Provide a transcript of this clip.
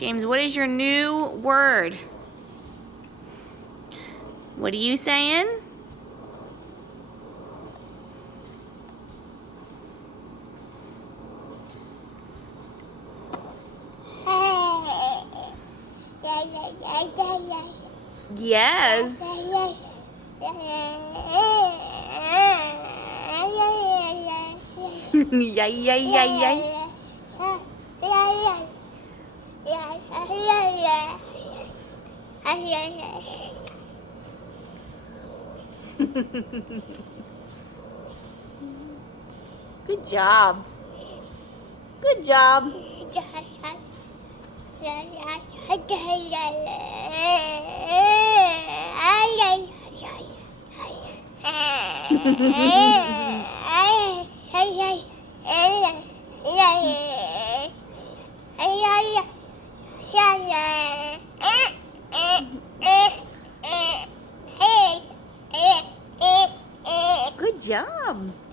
James, what is your new word? What are you saying? Yes. Yay, yay, yay, yay. Good job. Good job. Good job.